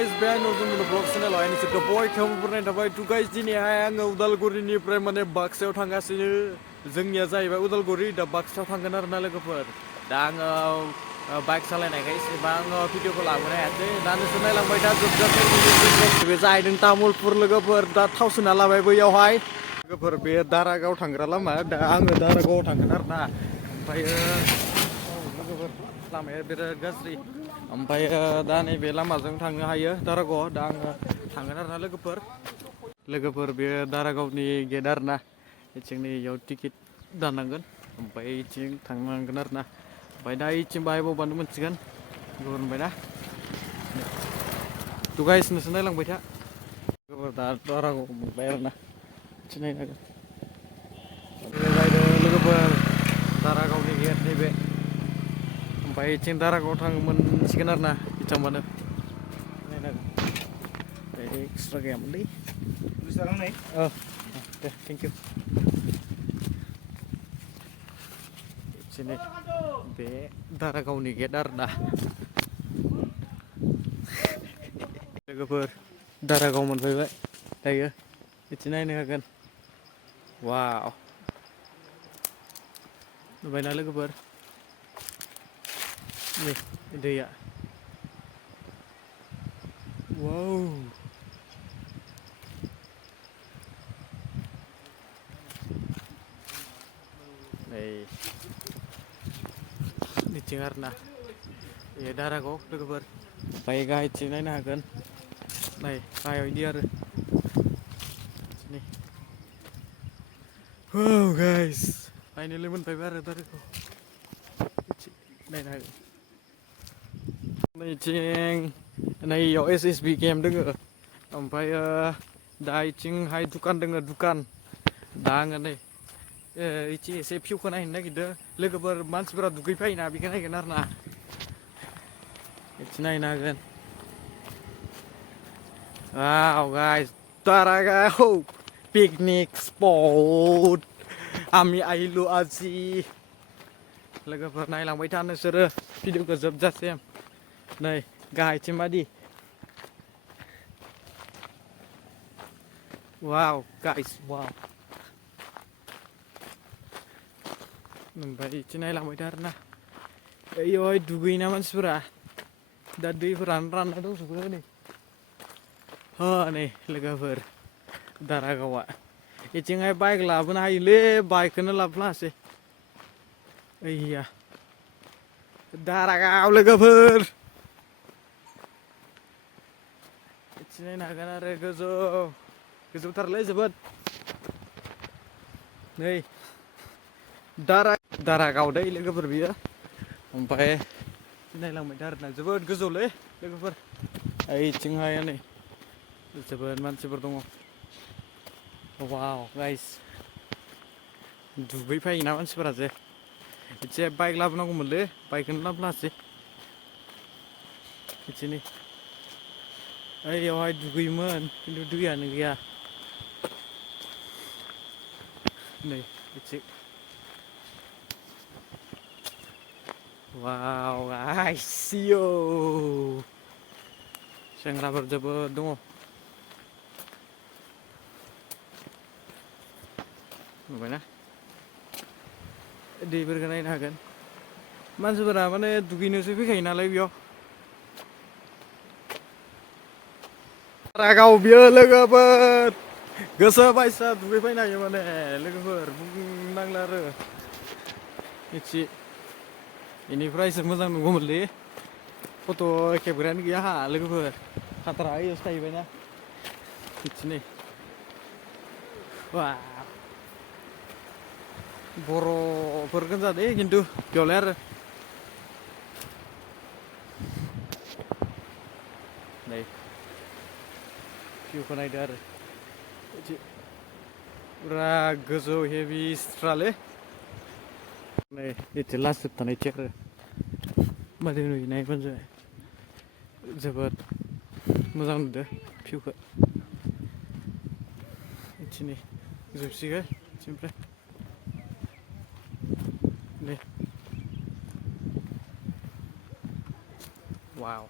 guys, Ben Ozun vlog channel ini sudah boy kamu pernah dapat tuh guys dinihai आङो उदालगुरिनिफ्राय माने बाक्सायाव थांगासिनो जोंनिया जाहैबाय उदालगुरि दा बाक्सायाव थांगोन आरोना लोगोफोर दा आङो बाइक सालायनायखाय एसेबां भिडिअखौ लाबोनो हायासै दा नोंसोर नायलांबाय दा जोबजासे बे जाहैदों तामुलपुर लोगोफोर दा थाव सोना लाबाय बैयावहाय लोगोफोर बे दारागाव थांग्रा लामा दा आङो दारागावआव थांगोन आरोना ओमफ्राय लोगोफोर लामाया बिराद गाज्रि ओमफ्राय दा नैबे लामाजों थांनो हायो दारागावआव दा आङो थांगोन आरोना लोगोफोर बे दारागावनि गेट आरोना इथिं नैयाव टिकेट दाननांगोन ओमफ्राय इथिं थांनांगोन आरोना ओमफ्राय दा इथिं बाहायबावबानो मोनसिगोन मोनबायना थ' गाइस नोंसोर नायलांबाय था लोगोफोर दा दारागाव मोनबाय आरोना इथिं नायनो हागोन लोगोफोर दारागावनि गेट नैबे ओमफ्राय इथिं दारागावआव थांनो मोनसिगोन आरोना इथांबानो एक्सट्रा गैयामोनलै दे थेंक इउ बिदिनो बे दारागावनि गेट आरोना लोगोफोर दारागाव मोनफैबाय दायो बिदि नायनो हागोन वाव नुबायना लोगोफोर नै दैया वाव नै बिथिं आरोना बे दारागाव लोगोफोर ओमफ्राय गाहायथिं नायनो हागोन नै गाहायाव बिदि आरो औ गाइस फाइनालि मोनफैबाय आरो दारागाव नायनो हागोन नैथिं नैयाव SSB गेम दोङो ओमफ्राय दा इथिंहाय दुखान दोङो दुखान दा आङो नै इथिं एसे भिउखौ नायनो नागिरदों लोगोफोर मानसिफोरा दुगैफायोना बेखौ नायगोन आरोना इथिं नायनो हागोन वाव गाइस दारागाव पिकनिक स्पट आमी आइलु आजि लोगोफोर नायलांबाय था नोंसोरो भिडिअखौ जोबजासिम नै गाहायथिं बादि वाव गाइस वाव ओमफ्राय बिथिं नायलांबाय था आरोना ओइयावहाय दुगैयोना मानसिफोरा दा दैफोरानो रानना दंजोबो नै नै लोगोफोर दारागावआ इथिंहाय बाइक लाबोनो हायोलै बाइकखौनो लाबोफ्लाङासै ओइया दारागाव लोगोफोर इथिं नायनो हागोन आरो गोजौथारलै जोबोद नै दारागाव दै लोगोफोर बियो ओमफ्राय नायलांबाय था आरोना जोबोद गोजौलै लोगोफोर ओइथिंहाय नै जोबोद मानसिफोर दङ वाव गाइस दुगैफायोना मानसिफोरा जे एसे बाइक लाबोनांगौमोनलै बाइकखौनो लाबोनाङासै बिदिनो ओइयावहाय दुगैयोमोन खिन्थु दैयानो गैया नै बिथिं वाव गाइस सिय' सेंग्राफोर जोबोद दङ नुबायना दैफोरखौ नायनो हागोन मानसिफोरा माने दुगैनोसो फैखायो नालाय बेयाव दारागाव बियो लोगोफोर गोसो बायसा दुगैफैनो हायो माने लोगोफोर बुंनांला आरो मिथि बेनिफ्रायसो मोजां नुगौमोनलै फट' खेबग्रायानो गैया आंहा लोगोफोर खाथारा ओइयावसो थाहैबायना बिदिनो बा बर'फोर गोजादे खिन्थु बेयावलाय आरो नै भिउखौ नायदो आरो पुरा गोजौ हेभि स्ट्रालै नै इथिं लास्ट जोबथारनायथि आरो मादै नुयोना इखौनो जोबोद मोजां नुदो भिउखौ इथिंनि जोबसिगोन इथिंनिफ्राय दे वाव